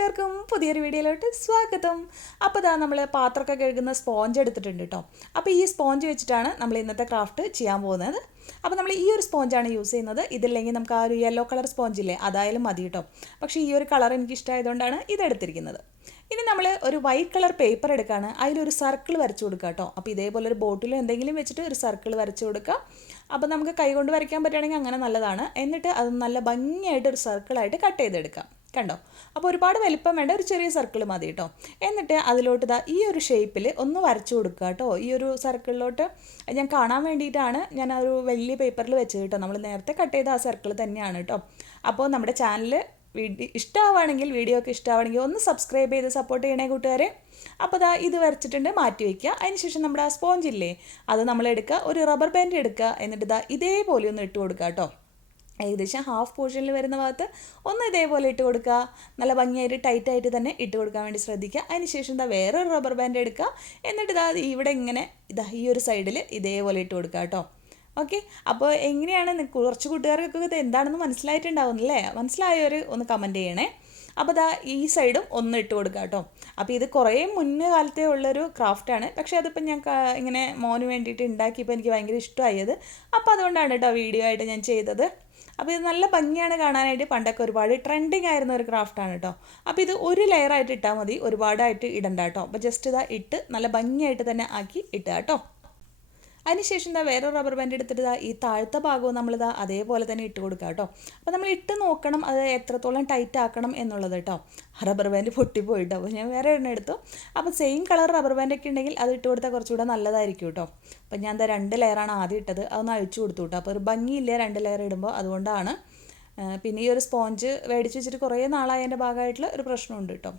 കൂട്ടുകാർക്കും പുതിയൊരു വീഡിയോയിലോട്ട് സ്വാഗതം. അപ്പോൾ ദാ നമ്മൾ പാത്രമൊക്കെ കഴുകുന്ന സ്പോഞ്ച് എടുത്തിട്ടുണ്ട് കേട്ടോ. അപ്പോൾ ഈ സ്പോഞ്ച് വെച്ചിട്ടാണ് നമ്മൾ ഇന്നത്തെ ക്രാഫ്റ്റ് ചെയ്യാൻ പോകുന്നത്. അപ്പോൾ നമ്മൾ ഈ ഒരു സ്പോഞ്ചാണ് യൂസ് ചെയ്യുന്നത്. ഇതില്ലെങ്കിൽ നമുക്ക് ആ ഒരു യെല്ലോ കളർ സ്പോഞ്ചില്ലേ, അതായാലും മതി കേട്ടോ. പക്ഷേ ഈ ഒരു കളർ എനിക്ക് ഇഷ്ടമായതുകൊണ്ടാണ് ഇതെടുത്തിരിക്കുന്നത്. ഇനി നമ്മൾ ഒരു വൈറ്റ് കളർ പേപ്പർ എടുക്കുകയാണ്, അതിലൊരു സർക്കിൾ വരച്ചു കൊടുക്കുക കേട്ടോ. അപ്പോൾ ഇതേപോലെ ഒരു ബോട്ടിൽ എന്തെങ്കിലും വെച്ചിട്ട് ഒരു സർക്കിൾ വരച്ചു കൊടുക്കുക. അപ്പോൾ നമുക്ക് കൈകൊണ്ട് വരയ്ക്കാൻ പറ്റുകയാണെങ്കിൽ അങ്ങനെ നല്ലതാണ്. എന്നിട്ട് അത് നല്ല ഭംഗിയായിട്ട് ഒരു സർക്കിളായിട്ട് കട്ട് ചെയ്തെടുക്കാം. കണ്ടോ? അപ്പോൾ ഒരുപാട് വലിപ്പം വേണ്ട, ഒരു ചെറിയ സർക്കിൾ മതി കേട്ടോ. എന്നിട്ട് അതിലോട്ട് ഇതാ ഈ ഒരു ഷേപ്പിൽ ഒന്ന് വരച്ചു കൊടുക്കുക കേട്ടോ. ഈ ഒരു സർക്കിളിലോട്ട് ഞാൻ കാണാൻ വേണ്ടിയിട്ടാണ് ഞാൻ ആ ഒരു വലിയ പേപ്പറിൽ വെച്ചത് കേട്ടോ. നമ്മൾ നേരത്തെ കട്ട് ചെയ്ത ആ സർക്കിൾ തന്നെയാണ് കേട്ടോ. അപ്പോൾ നമ്മുടെ ചാനൽ ഇഷ്ടമാവുകയാണെങ്കിൽ, വീഡിയോ ഒക്കെ ഇഷ്ടമാവുകയാണെങ്കിൽ ഒന്ന് സബ്സ്ക്രൈബ് ചെയ്ത് സപ്പോർട്ട് ചെയ്യണേ കൂട്ടുകാരെ. അപ്പോൾ ദാ ഇത് വരച്ചിട്ടുണ്ട്, മാറ്റി വയ്ക്കുക. അതിനുശേഷം നമ്മുടെ ആ സ്പോഞ്ചില്ലേ, അത് നമ്മൾ എടുക്കുക, ഒരു റബ്ബർ ബാൻഡ് എടുക്കുക. എന്നിട്ട് ഇതാ ഇതേപോലെ ഒന്ന് ഇട്ട് കൊടുക്കുക കേട്ടോ. ഏകദേശം ഹാഫ് പോർഷനിൽ വരുന്ന ഭാഗത്ത് ഒന്ന് ഇതേപോലെ ഇട്ട് കൊടുക്കുക. നല്ല ഭംഗിയായിട്ട് ടൈറ്റായിട്ട് തന്നെ ഇട്ട് കൊടുക്കാൻ വേണ്ടി ശ്രദ്ധിക്കുക. അതിനുശേഷം ഇതാ വേറൊരു റബ്ബർ ബാൻഡ് എടുക്കുക. എന്നിട്ട് ഇതാ ഇവിടെ ഇങ്ങനെ ഇതാ ഈ ഒരു സൈഡിൽ ഇതേപോലെ ഇട്ട് കൊടുക്കുക കേട്ടോ. ഓക്കെ, അപ്പോൾ എങ്ങനെയാണ് കുറച്ച് കൂട്ടുകാർക്കൊക്കെ ഇത് എന്താണെന്ന് മനസ്സിലായിട്ടുണ്ടാവുന്നില്ലേ? മനസ്സിലായവർ ഒന്ന് കമൻറ്റ് ചെയ്യണേ. അപ്പോൾ ദാ ഈ സൈഡും ഒന്ന് ഇട്ട് കൊടുക്കുക കേട്ടോ. അപ്പോൾ ഇത് കുറേ മുന്നേ കാലത്തേ ഉള്ളൊരു ക്രാഫ്റ്റാണ്. പക്ഷേ അതിപ്പോൾ ഞാൻ ഇങ്ങനെ മോന് വേണ്ടിയിട്ട് ഉണ്ടാക്കിയപ്പോൾ എനിക്ക് ഭയങ്കര ഇഷ്ടമായത്. അപ്പോൾ അതുകൊണ്ടാണ് കേട്ടോ വീഡിയോ ആയിട്ട് ഞാൻ ചെയ്തത്. അപ്പോൾ ഇത് നല്ല ഭംഗിയാണ് കാണാനായിട്ട്. പണ്ടൊക്കെ ഒരുപാട് ട്രെൻഡിങ് ആയിരുന്ന ഒരു ക്രാഫ്റ്റാണ് കേട്ടോ. അപ്പോൾ ഇത് ഒരു ലെയറായിട്ട് ഇട്ടാൽ മതി, ഒരുപാടായിട്ട് ഇടണ്ട കേട്ടോ. അപ്പോൾ ജസ്റ്റ് ഇതാ ഇട്ട് നല്ല ഭംഗിയായിട്ട് തന്നെ ആക്കി ഇട്ടുക കേട്ടോ. അതിനുശേഷം ഇതാ വേറെ റബ്ബർ ബാൻഡ് എടുത്തിട്ട് ഇതാ ഈ താഴത്തെ ഭാഗവും നമ്മളിതാ അതേപോലെ തന്നെ ഇട്ട് കൊടുക്കുക കേട്ടോ. അപ്പോൾ നമ്മൾ ഇട്ട് നോക്കണം അത് എത്രത്തോളം ടൈറ്റ് ആക്കണം എന്നുള്ളത് കേട്ടോ. റബ്ബർ ബാൻഡ് പൊട്ടിപ്പോയിട്ടോ. അപ്പോൾ ഞാൻ വേറെ എണ്ണ എടുത്തു. അപ്പോൾ സെയിം കളർ റബ്ബർ ബാൻഡൊക്കെ ഉണ്ടെങ്കിൽ അത് ഇട്ട് കൊടുത്താൽ കുറച്ചുകൂടെ നല്ലതായിരിക്കും കേട്ടോ. അപ്പോൾ ഞാൻ എന്താ 2 ലെയറാണ് ആദ്യം ഇട്ടത്, അതൊന്ന് അഴിച്ചു കൊടുത്തു കേട്ടോ. അപ്പോൾ ഒരു ഭംഗിയില്ല 2 ലെയർ ഇടുമ്പോൾ, അതുകൊണ്ടാണ്. പിന്നെ ഈ ഒരു സ്പോഞ്ച് മേടിച്ച് വെച്ചിട്ട് കുറേ നാളായതിൻ്റെ ഭാഗമായിട്ടുള്ള ഒരു പ്രശ്നമുണ്ട് കേട്ടോ.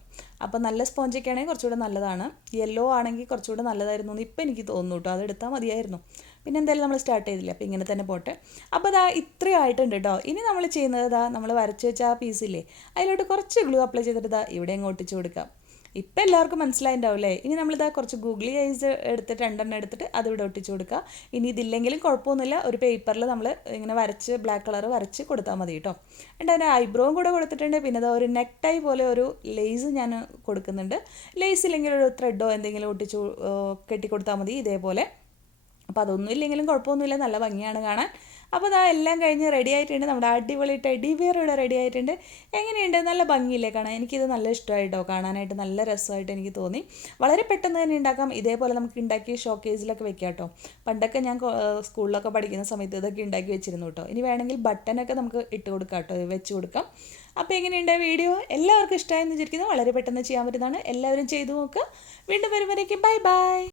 അപ്പോൾ നല്ല സ്പോഞ്ചൊക്കെ ആണെങ്കിൽ കുറച്ചുകൂടെ നല്ലതാണ്. യെല്ലോ ആണെങ്കിൽ കുറച്ചുകൂടെ നല്ലതായിരുന്നു എന്ന് ഇപ്പോൾ എനിക്ക് തോന്നുന്നു കേട്ടോ. അതെടുത്താൽ മതിയായിരുന്നു. പിന്നെ എന്തായാലും നമ്മൾ സ്റ്റാർട്ട് ചെയ്തില്ല, അപ്പോൾ ഇങ്ങനെ തന്നെ പോട്ടെ. അപ്പോൾ ഇതാ ഇത്രയും ആയിട്ടുണ്ട് കേട്ടോ. ഇനി നമ്മൾ ചെയ്യുന്നത് ഇതാ നമ്മൾ വരച്ച് വെച്ച ആ പീസില്ലേ, അതിലോട്ട് കുറച്ച് ഗ്ലൂ അപ്ലൈ ചെയ്തിട്ട് ഇതാ ഇവിടെ അങ്ങ് ഒട്ടിച്ച് കൊടുക്കാം. ഇപ്പം എല്ലാവർക്കും മനസ്സിലായിട്ടുണ്ടാവില്ലേ? ഇനി നമ്മളിതാ കുറച്ച് ഗൂഗിളി ഐസ് എടുത്തിട്ട് 2 എടുത്തിട്ട് അതിവിടെ ഒട്ടിച്ച് കൊടുക്കുക. ഇനി ഇതില്ലെങ്കിലും കുഴപ്പമൊന്നുമില്ല, ഒരു പേപ്പറിൽ നമ്മൾ ഇങ്ങനെ വരച്ച് ബ്ലാക്ക് കളർ വരച്ച് കൊടുത്താൽ മതി കേട്ടോ. എന്നിട്ട് അതിൻ്റെ ഐബ്രോവും കൂടെ കൊടുത്തിട്ടുണ്ട്. പിന്നെ അതാ ഒരു നെക്ക് ടൈ പോലെ ഒരു ലേസ് ഞാൻ കൊടുക്കുന്നുണ്ട്. ലേസ് ഇല്ലെങ്കിൽ ഒരു ത്രെഡോ എന്തെങ്കിലും ഒട്ടിച്ച് കെട്ടിക്കൊടുത്താൽ മതി ഇതേപോലെ. അപ്പോൾ അതൊന്നും ഇല്ലെങ്കിലും കുഴപ്പമൊന്നുമില്ല, നല്ല ഭംഗിയാണ് കാണാൻ. അപ്പോൾ അതാ എല്ലാം കഴിഞ്ഞ് റെഡി ആയിട്ടുണ്ട്. നമ്മുടെ അടിപൊളി ടെഡി ബിയർ ഇവിടെ റെഡി ആയിട്ടുണ്ട്. എങ്ങനെയുണ്ട്? നല്ല ഭംഗിയില്ലേ കാണാൻ? എനിക്കിത് നല്ല ഇഷ്ടമായിട്ടോ, കാണാനായിട്ട് നല്ല രസമായിട്ട് എനിക്ക് തോന്നി. വളരെ പെട്ടെന്ന് തന്നെ ഉണ്ടാക്കാം. ഇതേപോലെ നമുക്ക് ഉണ്ടാക്കി ഷോക്കേസിലൊക്കെ വെക്കാം കേട്ടോ. പണ്ടൊക്കെ ഞാൻ സ്കൂളിലൊക്കെ പഠിക്കുന്ന സമയത്ത് ഇതൊക്കെ ഉണ്ടാക്കി വെച്ചിരുന്നു കേട്ടോ. ഇനി വേണമെങ്കിൽ ബട്ടനൊക്കെ നമുക്ക് ഇട്ട് കൊടുക്കാം കേട്ടോ, വെച്ച് കൊടുക്കാം. അപ്പോൾ എങ്ങനെയുണ്ട് വീഡിയോ? എല്ലാവർക്കും ഇഷ്ടമായെന്ന് വിചാരിക്കുന്നു. വളരെ പെട്ടെന്ന് ചെയ്യാൻ പറ്റുന്നതാണ്. എല്ലാവരും ചെയ്തു നോക്കുക. വീണ്ടും വരുമ്പോഴേക്കും ബൈ ബൈ.